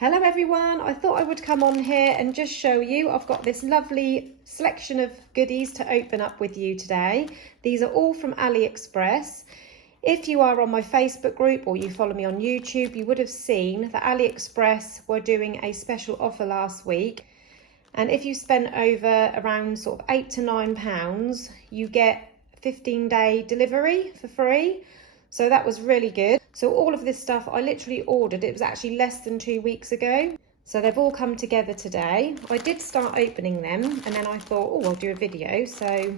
Hello everyone, I thought I would come on here and just show you. I've got this lovely selection of goodies to open up with you today. These are all from AliExpress. If you are on my Facebook group or you follow me on YouTube, you would have seen that AliExpress were doing a special offer last week. And if you spent over around sort of £8 to £9, you get 15-day delivery for free. So that was really good. So all of this stuff I literally ordered, it was actually less than 2 weeks ago. So they've all come together today. I did start opening them and then I thought, oh, I'll do a video. So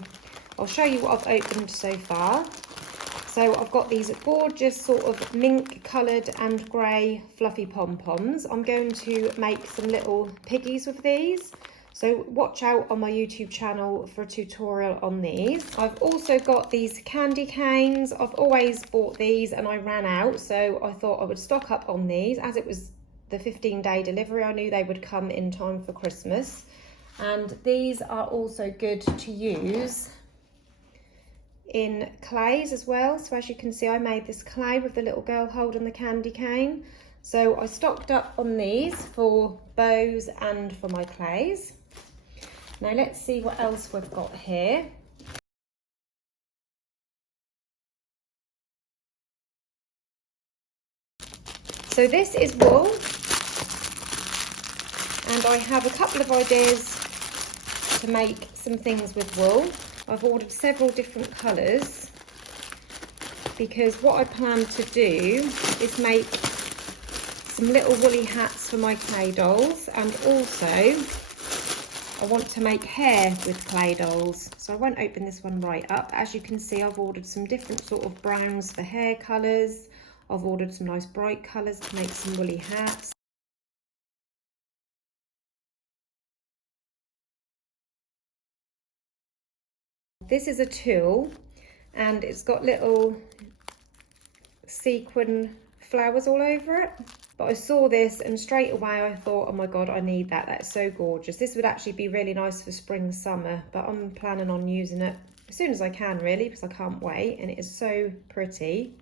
I'll show you what I've opened so far. So I've got these gorgeous sort of mink coloured and grey fluffy pom-poms. I'm going to make some little piggies with these. So watch out on my YouTube channel for a tutorial on these. I've also got these candy canes. I've always bought these and I ran out, so I thought I would stock up on these. As it was the 15-day delivery, I knew they would come in time for Christmas. And these are also good to use in clays as well. So as you can see, I made this clay with the little girl holding the candy cane. So I stocked up on these for bows and for my clays. Now let's see what else we've got here. So this is wool, and I have a couple of ideas to make some things with wool. I've ordered several different colours because what I plan to do is make some little woolly hats for my clay dolls, and also I want to make hair with clay dolls. So I won't open this one right up. As you can see, I've ordered some different sort of browns for hair colours. I've ordered some nice bright colours to make some woolly hats. This is a tulle and it's got little sequin flowers all over it. But I saw this and straight away I thought, oh my god, I need that. That's so gorgeous. This would actually be really nice for spring, summer, but I'm planning on using it as soon as I can really, because I can't wait, and it is so pretty.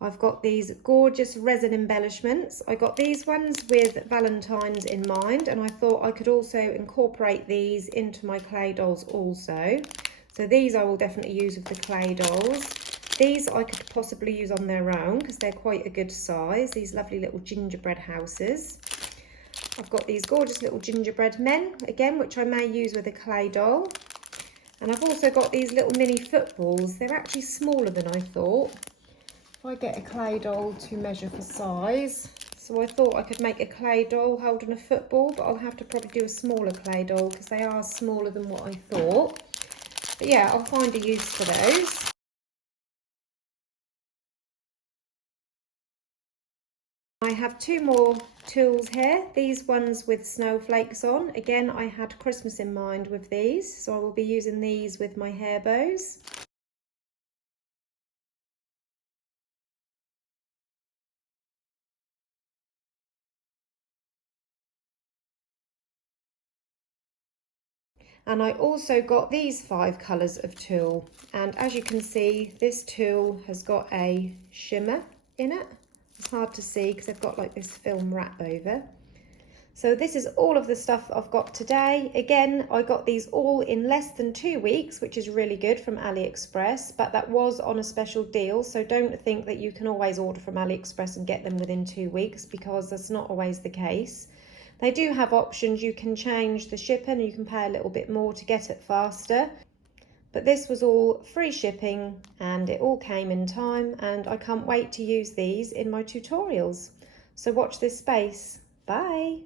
I've got these gorgeous resin embellishments. I got these ones with Valentine's in mind, and I thought I could also incorporate these into my clay dolls also. So these I will definitely use with the clay dolls. These I could possibly use on their own because they're quite a good size, these lovely little gingerbread houses. I've got these gorgeous little gingerbread men, again, which I may use with a clay doll. And I've also got these little mini footballs. They're actually smaller than I thought. If I get a clay doll to measure for size, so I thought I could make a clay doll holding a football, but I'll have to probably do a smaller clay doll because they are smaller than what I thought. But yeah, I'll find a use for those. I have two more tools here, these ones with snowflakes on. Again, I had Christmas in mind with these, so I will be using these with my hair bows. And I also got these 5 colours of tulle, and as you can see, this tulle has got a shimmer in it. It's hard to see because they've got like this film wrap over. So this is all of the stuff I've got today. Again, I got these all in less than 2 weeks, which is really good from AliExpress, but that was on a special deal. So don't think that you can always order from AliExpress and get them within 2 weeks, because that's not always the case. They do have options. You can change the shipping, you can pay a little bit more to get it faster. But this was all free shipping and it all came in time, and I can't wait to use these in my tutorials. So watch this space. Bye.